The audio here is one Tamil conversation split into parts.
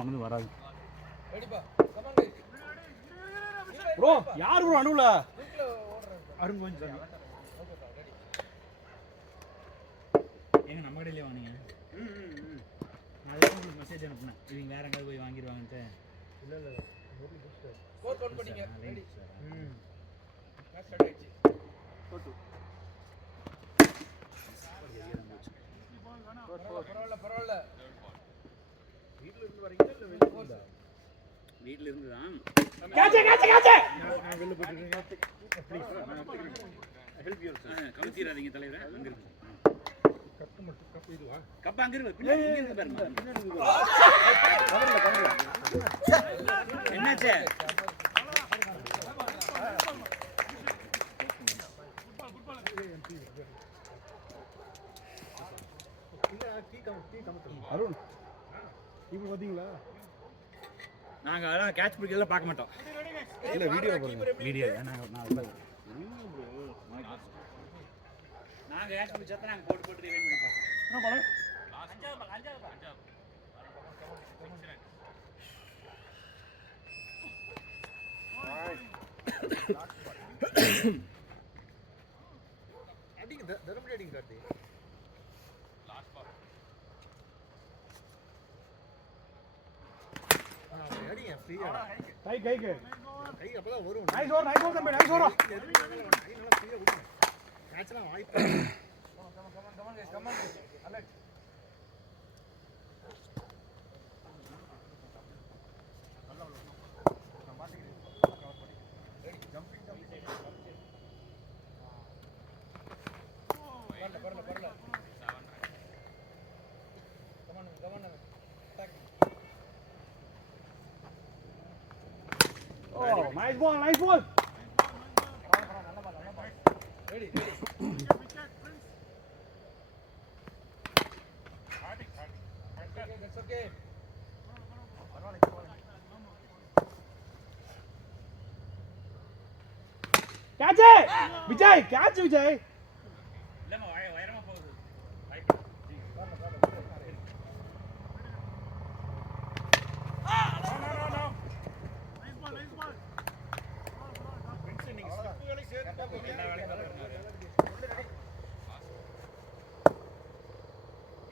வந்து வராது ப்ரோ. யார் ப்ரோ நடுவுல? அருண் கொஞ்சம் எங்க நம்ம கடையிலே வாங்கினீங்க. நான் அதுக்கு உங்களுக்கு மெசேஜ் அனுப்புனேன், இவங்க வேற எங்கேயாவது போய் வாங்கிடுவாங்கன்ட்டு. இல்லை இல்லை கோட் கோட் பண்ணிங்க. Ready sir. மேட்ச் ஸ்டார்ட் ஆயிடுச்சு. கோட் பரவாயில்ல. வீட்ல இருந்து வரீங்களா இல்ல வெளிய போறதா? வீட்ல இருந்து தான். கேட்ச் நான் வெளிய போயிட்டேன். Please help you sir. கவுத்திராதீங்க தலைவரே. அங்க இருக்கு கப் மட்டும். கப் இதுவா? கப் அங்க இருக்கு. பின்னாடி இருக்கு பாருங்க. பின்னாடி இருக்கு. கவர்ல என்னாச்சு? அருண் இப்போ பாத்தீங்களா? நாங்க அதெல்லாம் கேட்ச் பிடிக்கிறதெல்லாம் பார்க்க மாட்டோம். இல்ல வீடியோ பாருங்க. வீடியோ நாங்க கேட்ச் பிடிச்சா நாங்க போட்டு ரிவைண்ட் பண்ணி பார்ப்போம். என்ன பாரு? அஞ்சாவது அடிங்க தரம்படி அடிங்க கார்த்தி. Last ball. அடிங்க ஃப்ரீயா. கை அப்பதான் வரும். நைஸ் ஓவர் தம்பி, நைஸ் ஓவர். கை நல்லா ஃப்ரீயா விடுங்க. மேட்ச்லாம் வாய்ப்பு. Come on Alex. பரல. Come on attack. Oh, nice ball. நல்ல ball. Ready. That's okay. Catch it! Vijay, catch Vijay. இல்லங்க வயரமா போகுது. ரைட். No. Nice ball. நீங்க ஸ்லிப் வேலை சேர்த்து போங்க. எல்லா வேலையும் பண்ணுங்க.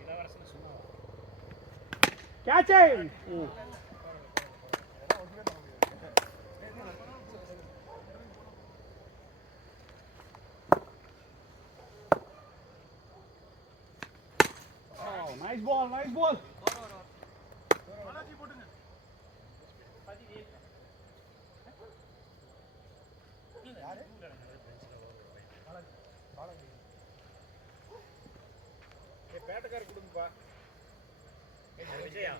இளவரசன் சும்மா. Catch it! Oh, nice ball. Balaji போடுங்க. யாரு? பாலாஜி. பேட்டக்கார கொடுங்கப்பா. விஜயா.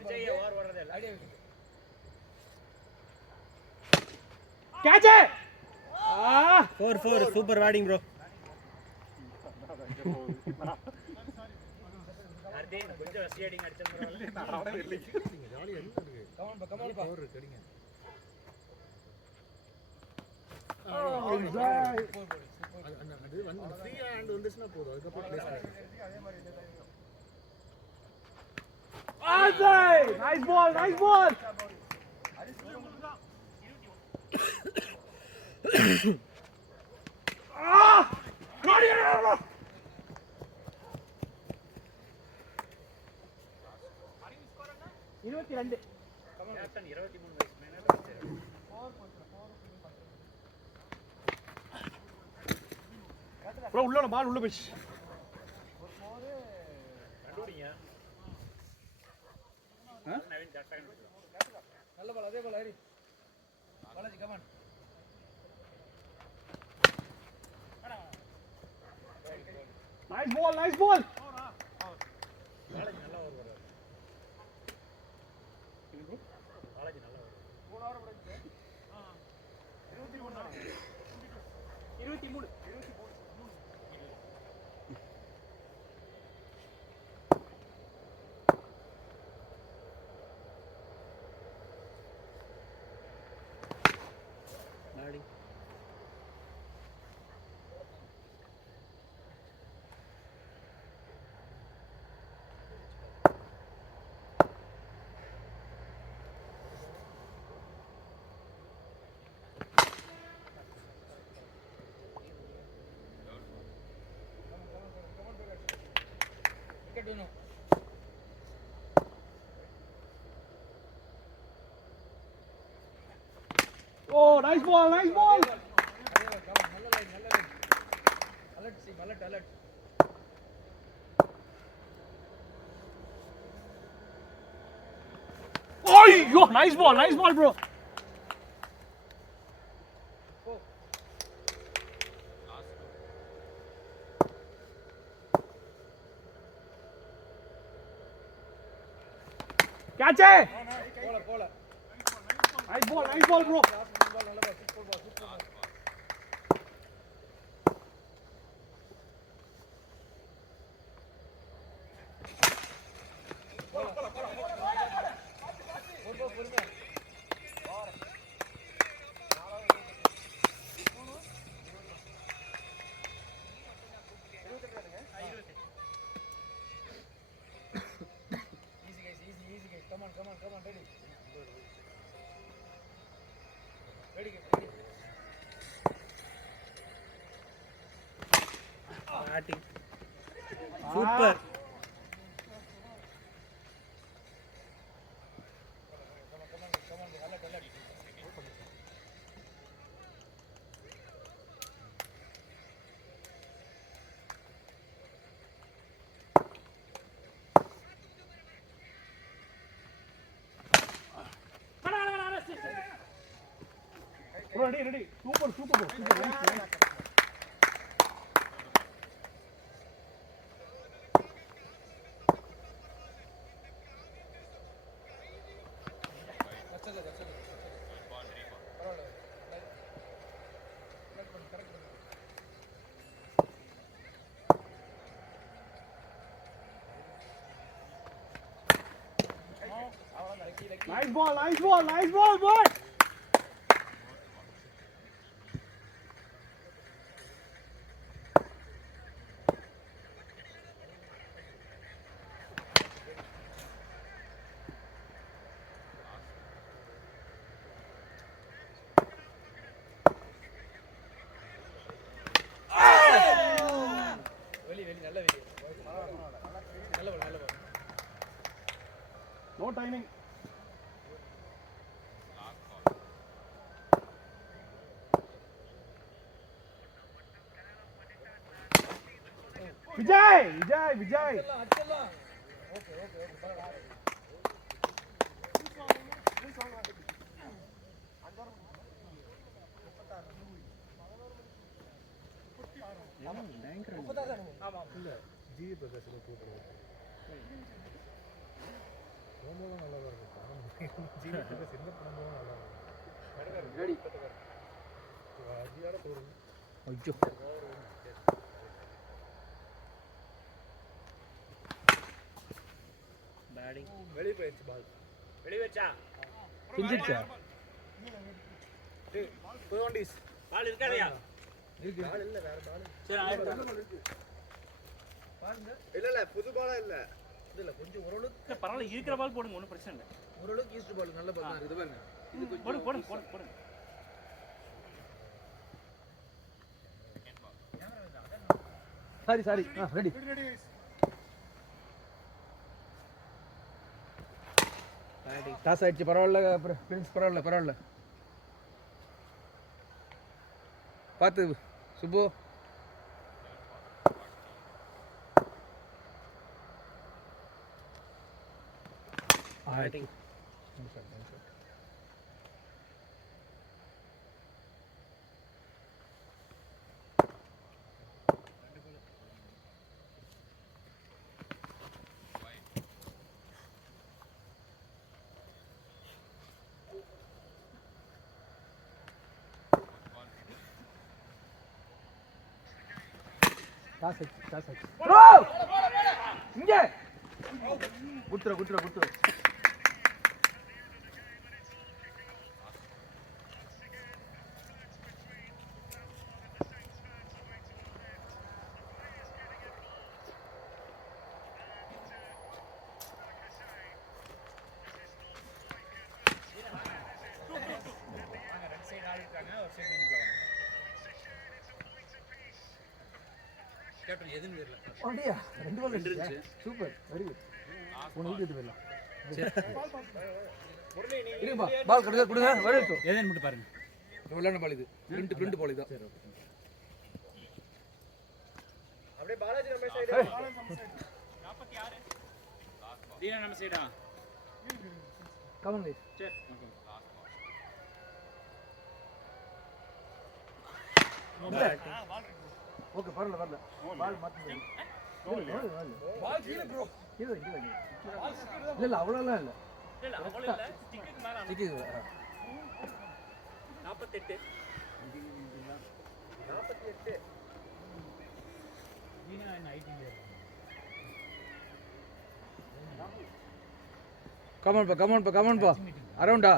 விஜய் ஓவர் வர்றதே இல்ல. ஐடியா. Catch it! 4 சூப்பர் வாடிங் ப்ரோ. அர்தீன் கொஞ்சம் வசியடிங்க அடிச்சம் ப்ரோ. நான் இல்ல. ஜாலியா இருக்கு. கமான் பா. ஓவர் கடிங்க. அது வந்து ஃப்ரீ ஹேண்ட் வந்துச்சுனா போதும். அதுக்கு அப்புறம் ப்ளேஸ் பண்ணுங்க. அதே மாதிரி இதே டைம். Nice ball. இருபத்தி 23 வயசு மேல ப்ரோ. உள்ள பால் உள்ள போச்சு. கண்டுபிடிங்க. நவீன் ஜாஸ்டா நல்ல பால். அதே ball Hari. Balaji come on. Nice ball. Balaji நல்ல ஓவர் வராரு. பாலாஜி நல்ல ஓவர். 3 ஓவர் போடுங்க. 23. நாடி Oh, nice ball, nice ball. Oh, yo, nice ball, bro. Catch it. Nice ball, bro. Super. Ready. Super, bro. Super, nice. Nice ball, boy. No timing. Vijay. புது பாலா இல்ல கொஞ்சம் ஓரளவுக்கு பரவாயில்ல இருக்கிற பால் போடுங்க ஒன்றும் பிரச்சனை இல்லை ஓரளவுக்கு ஈஸ்ட் பால் நல்ல பால் தான் இருக்குது பாருங்க போடுங்க சாரி ரெடி டாஸ் ஆயிடுச்சு பரவாயில்ல பிரின்ஸ் பரவாயில்ல பார்த்து சுப்பு இங்க குத்துற கேப்டன் எதுன்னு தெரியல. அப்படியா? 2 பால் இருந்துச்சு. Super, very good. உன வீட்டு போயிடலாம். இருப்பா, பால் கடைசியா கொடுங்க, வரட்டும். எதுன்னு மட்டும் பாருங்க. விளையாட பால் இது. ஃப்ரண்ட் பால் இது. சரி, ஓகே. அப்படியே பாலாஜி நம்ம சைடு. 46. தீனா நம்ம சைடா. Come on guys. சரி. ஓகே, பரவாயில்ல. பால் மாத்து. பால் கீழ ப்ரோ. கீழ. இல்ல அவ்வளவுலாம் இல்ல. இல்ல அவ்வளவு இல்ல. ஸ்டிக்குக்கு மேல. ஸ்டிக்கு 48. தீனா என்ன ஐடிங்க. கமான் பா. அரவுண்டா.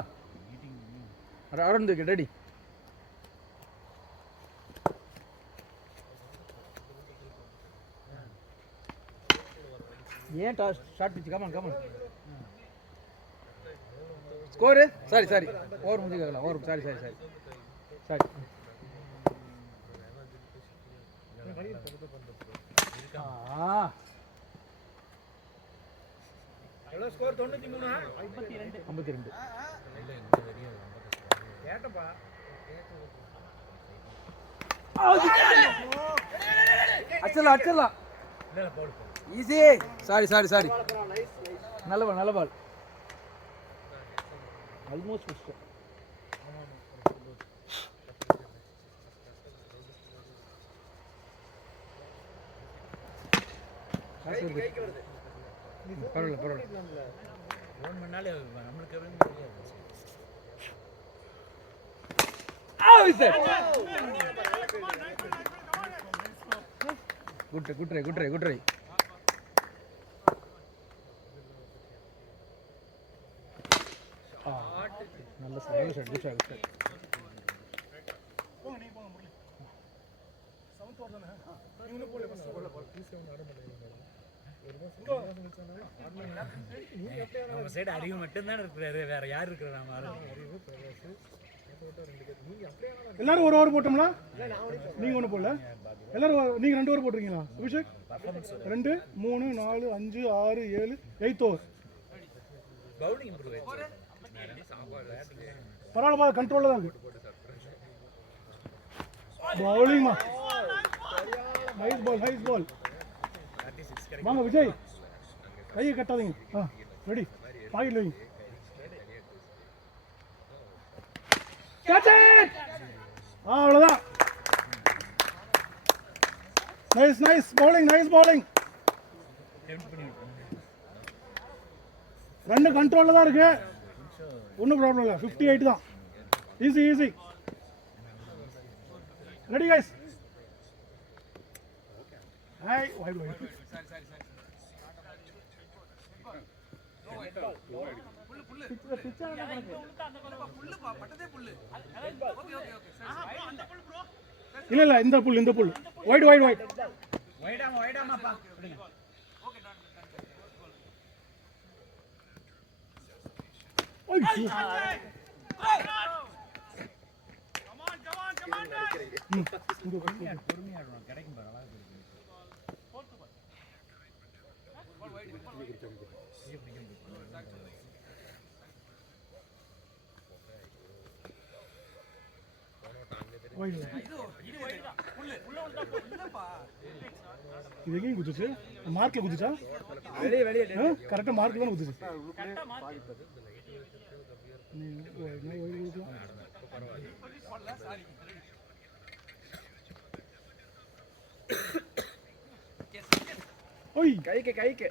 Around get ready. ஏன் short pitch come on. Score sorry over முடிஞ்சுக்கலாம். Over sorry. எவ்வளவு ஸ்கோர்? 93 52. கேட்டப்பா. அச்சலாம். இல்ல போடு. ஈஸி. சாரி. நல்ல பால். Almost miss. கைக்கு வருது. பரவாயில்ல. ஃபோன் பண்ணாலே நம்மளுக்கு எப்படி தெரியாது. Good try. நல்ல ஷாட். Good shot. நம்ம சைடு அறிவு மட்டும்தான் இருக்கிறாரு, வேற யார் இருக்கிறா? எல்லாரும் ஒரு ஓவர் போட்டோம்னா நீங்க ஒண்ணு போடல. எல்லாரும் நீங்க 2 ஓவர் போட்டிருக்கீங்களா அபிஷேக்? 2 3 4 5 6 7 8 ஓவர். பவுலிங் இம்ப்ரூவ் ஆயிடுச்சு. பரவாயில்ல, கண்ட்ரோல்ல தான் இருக்கு. Bowling nice ball. வாங்க விஜய், கையை கட்டாதீங்க. ரெடி, பாக்கெட்ல வைங்க. Catch it. அவ்வளவுதான். Nice bowling. 2 கண்ட்ரோல்ல தான் இருக்கு. ஒன்றும் ப்ராப்ளம் இல்லை. 58 தான். Easy. Ready guys. High wide. இல்ல இந்த புல் வைட். வைடாமாப்பா. கிடைக்கும் பாரு. இது எங்கேயும் குதிச்சு மார்க்ல குதிச்சா? வெளியே கரெக்டா மார்க்ல தான் குதிச்சு. ஓய் கைக்கு.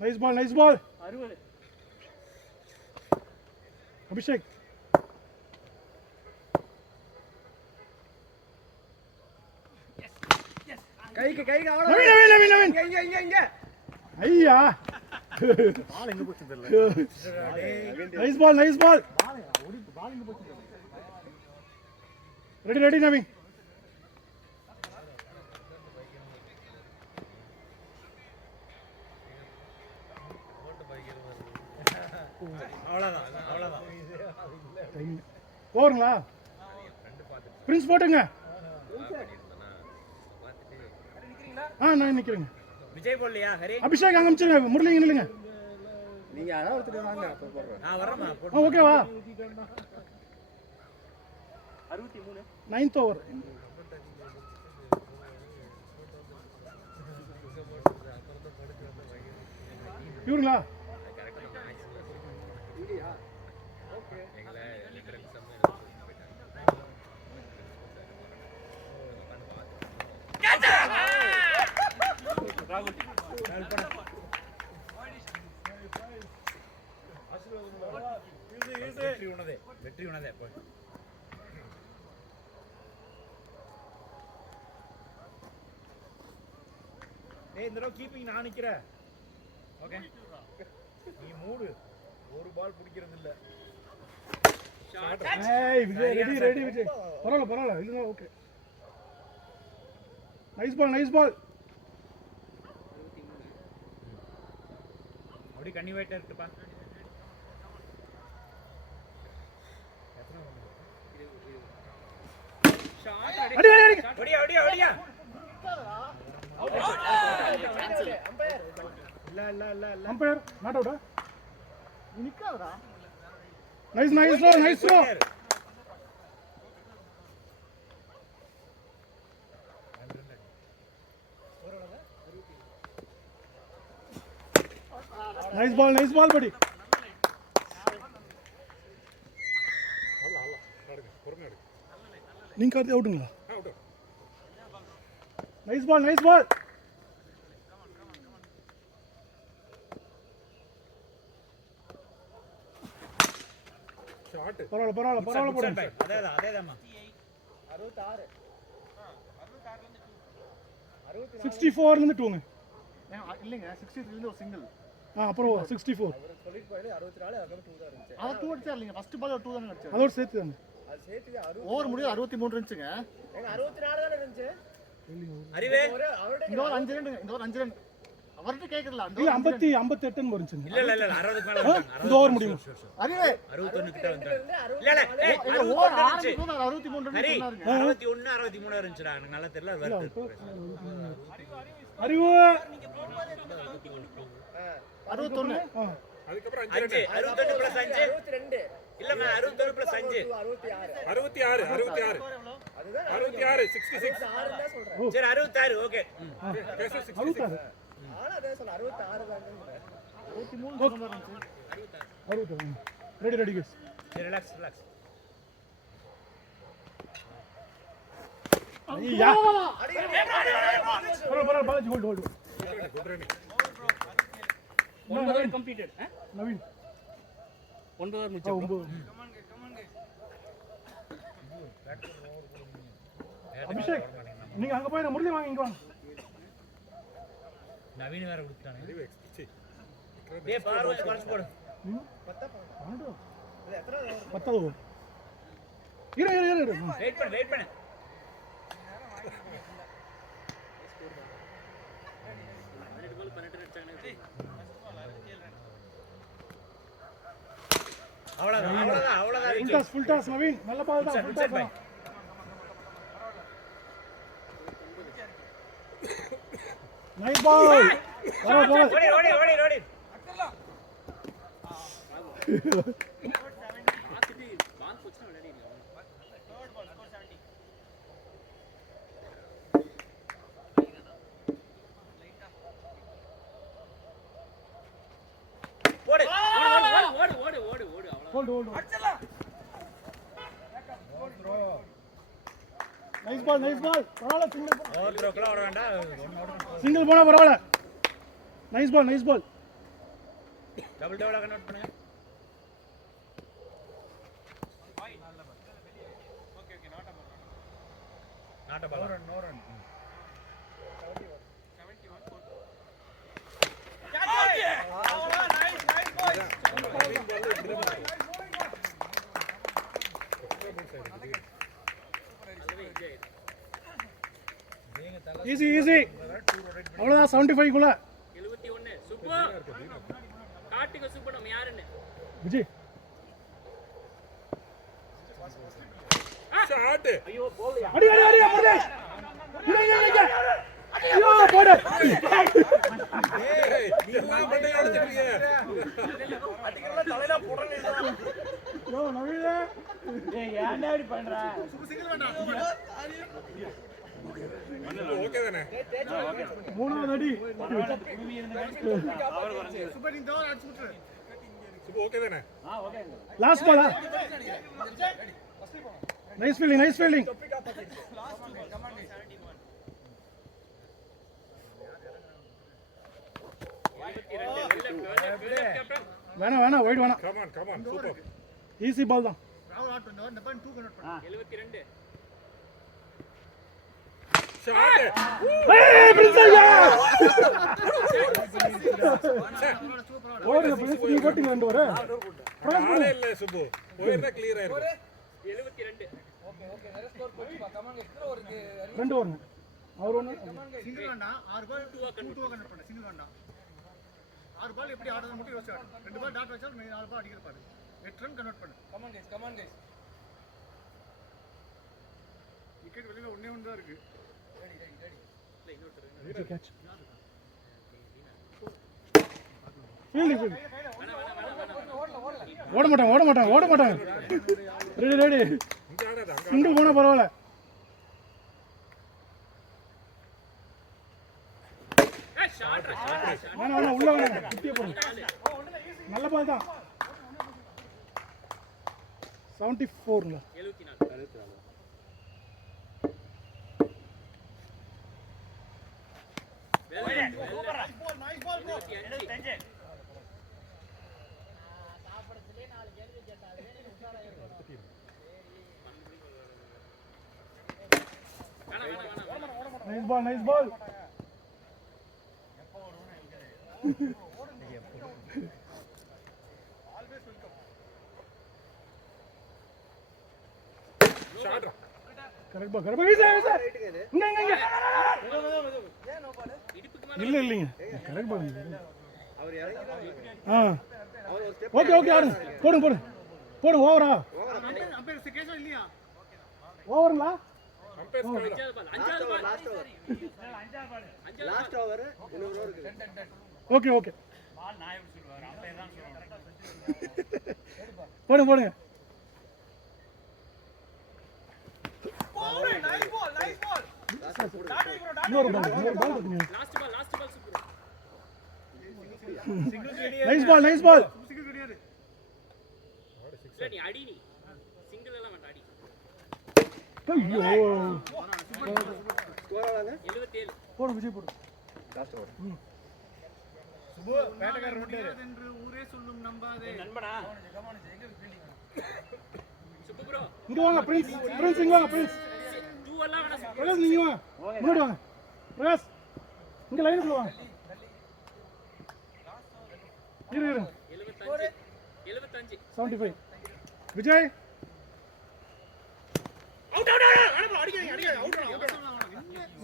Nice ball. 60. அபிஷேக் கைக்கு நவீன். இங்க ஐயா, பால் எங்க போச்சு தெரியல. Nice ball. ரெடி நவீன். அவ்வளவுதான். போறீங்களா? பிரின்ஸ் போட்டுங்க. நான் நிக்கிறேங்க. விஜய் போடலையா ஹரி? அபிஷேக் அங்க அனுப்பிச்சிருங்க, முரளி இங்க நில்லுங்க. நீங்க யாராவது ஒருத்தர் வாங்க அப்ப போடுறேன். வரமா ஓகேவா? 63 9th ஓவர். இவருங்களா? வெற்றி உணதே இந்த தடவை கீப்பிங் நான் நிக்கிறேன். ஓகே நீ மூடு, ஒரு பால் பிடிக்கிறது இல்ல. ஏய் விஜய் ரெடி விஜய். பரவாயில்ல இல்ல ஓகே. Nice ball. அப்படி கன்னிவேட்டர் இருக்குப்பா. அடி ஓடியா இல்ல அம்பயர் நாட் அவுட்டா? நிக்காதடா. Nice throw. நைஸ் பால் படி. நீங்க கார்த்தி அவுட்டுங்களா? Nice ball. பரவாயில்ல போடுங்க. அதேதாம்மா 64 இருந்து 2ங்க. இல்லங்க 63 இருந்து ஒரு சிங்கிள். அப்புறம் 64. சொல்லிட்டு போயிடு 64 அதுக்கு 2 தான் இருந்துச்சு. அது 2 அடிச்சா இல்லங்க ஃபர்ஸ்ட் பால் 2 தான் அடிச்சாரு. அதோட சேர்த்து தானே. அது சேர்த்து ஓவர் முடிய 63 இருந்துச்சுங்க. ஏங்க 64 தான இருந்துச்சு. அறிவே இந்த ஒரு 5 ரன் இந்த ஒரு 5 ரன் அவர்ட்ட கேக்குறல. இல்ல 58 ன்னு வருச்சுங்க. இல்ல 60 மேல வந்தாங்க. இந்த ஓவர் முடியும். அறிவே 61 கிட்ட வந்தாங்க. இல்ல ஓவர் 63 ரன் சொன்னாருங்க. 61 63 இருந்துச்சுடா. எனக்கு நல்லா தெரியல. அறிவு 61. அதுக்கப்புறம் 5 61 + 5 62. இல்லம்மா 61 + 5 66. அதுதான் 66 66. சரி 66 ஓகே. 66. ஆனா அதே சொல்ல 66 தான். 63 சொன்னாரு. 66. ரெடி கஸ். சரி ரிலாக்ஸ். ஐயா பரவாயில்ல Balaji hold. Good running. 9 over completed. Naveen 9 over முடிச்சு. அபிஷேக் நீங்க அங்க போய் முரளி வாங்க இங்க வாங்க. நவீன் வேற கொடுத்தானே. டேய் பார்வை குறைச்சு போடு. 10 ஓவர். இரு வெயிட் பண்ணு. அவ்வளவுதான். Full toss Naveen. நல்ல பால் தான். Full toss. Nice ball. ஓடி. ஹோல்ட். Nice ball. பரவாயில்ல சிங்கிள் போனா பரவாயில்ல. Nice ball. டபுள் கன்வர்ட் பண்ணுங்க. Not a ball. No run. Easy. அவ்வளவுதான் 75 குள்ள. 71 சூப்பர். காட்டுங்க சூப்பர். நம்ம யாருன்னு விஜய் ஷாட். ஐயோ போலையா. அடி முரளி. இங்க ஐயோ போடு யோ நவீன ஏன்டா இப்படி பண்ற மூணாவது அடி லாஸ்ட் பாலா நைஸ் ஃபீல்டிங் வேணாம் வைட் வேணாம் ஈஸி பால் தான் 72 ஓடுங்க பிரின்ஸ் நீ போட்டிங்க ரெண்டு ஓவர் இல்ல சுப்பு போயிரா கிளியரா இருக்கு 72 ரெண்டு ஓவர் அவர் ஒன்று சிங்கிள் வேண்டாம் 6 பால் 2 கன்வெர்ட் பண்ணு சிங்கிள் வேண்டாம் 6 பால் எப்படி ஆடுறது மட்டும் யோசிச்சு ஆடு 2 பால் டாட் வச்சா 4 பால் அடிக்கிற பாரு 8 ரன் கன்வெர்ட் பண்ணு கமான் கைஸ் விக்கெட் வெளியில ஒண்ணே ஒன்று தான் இருக்கு கேட்ச் ஃபீல்டிங் ஓட மாட்டாங்க ரெடி சிங்கிள் போனா பரவாயில்ல வேணாம் உள்ள வேணாம் குட்டிய போடுங்க நல்ல பால் தான் 74ங்க 74 நைஸ் பால் கரெக்ட் பால் இங்க இல்லைங்க கரெக்ட் பால் ஓகே ஆடுங்க போடுங்க ஓவரா ஓவருங்களா ஓகே போடுங்க இன்னொரு பால் நைஸ் பால் நீ அடி நீ சிங்கிள் எல்லாம் வேண்டாம் அடி ஐயோ 77 போடு விஜய் போடு சுபு வேட்டக்காரர் விட்டாரு என்று ஊரே சொல்லும் நம்பாதே நண்பனா சுப்பு ப்ரோ இங்க வாங்க பிரின்ஸ் இங்க வாங்க பிரின்ஸ் 2 எல்லாம் வேணா பிரகாஷ் நீங்க வாங்க முன்னாடி வாங்க பிரகாஷ் இங்க லைனுக்குள்ள வாங்க இரு 75 விஜய் அவுட் அடிங்க அவுட்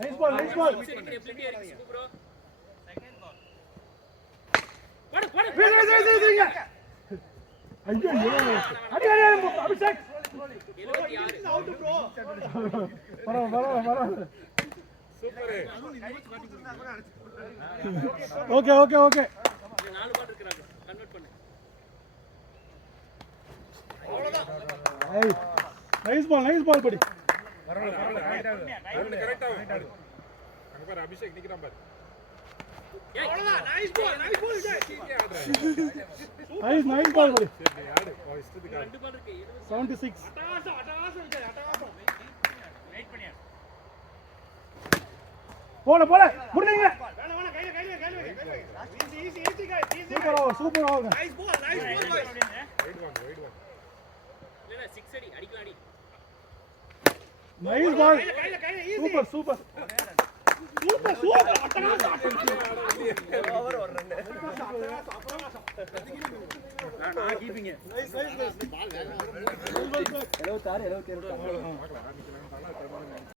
நைஸ் பால் எபிலிட்டி இருக்கு சுப்பு ப்ரோ வீசுங்க ஐயோ அடி அபிஷேக் 76 அவுட் ப்ரோ பரவாயில்ல சூப்பர் ஓகே 4 பால் இருக்குறாங்க கன்வெர்ட் பண்ணு நைஸ் பால் படி கரெக்ட்டா அங்க பாரு அபிஷேக் நிக்கிறான் பாரு அவ்வளவுதான் நைஸ் பால் படி ஆடு இஷ்டத்துக்கு ரெண்டு பால் இருக்கு 76 அட்டகாசம் வெயிட் பண்ணியா போல முடிங்க வேணா கையில super over nice ball boys wide வாங்க இல்ல 6 அடி அடிக்கலாம் அடி நைஸ் பால் கையில சூப்பர் ஓவர் ஒரு ரன் நான் கீப்பிங் 76 77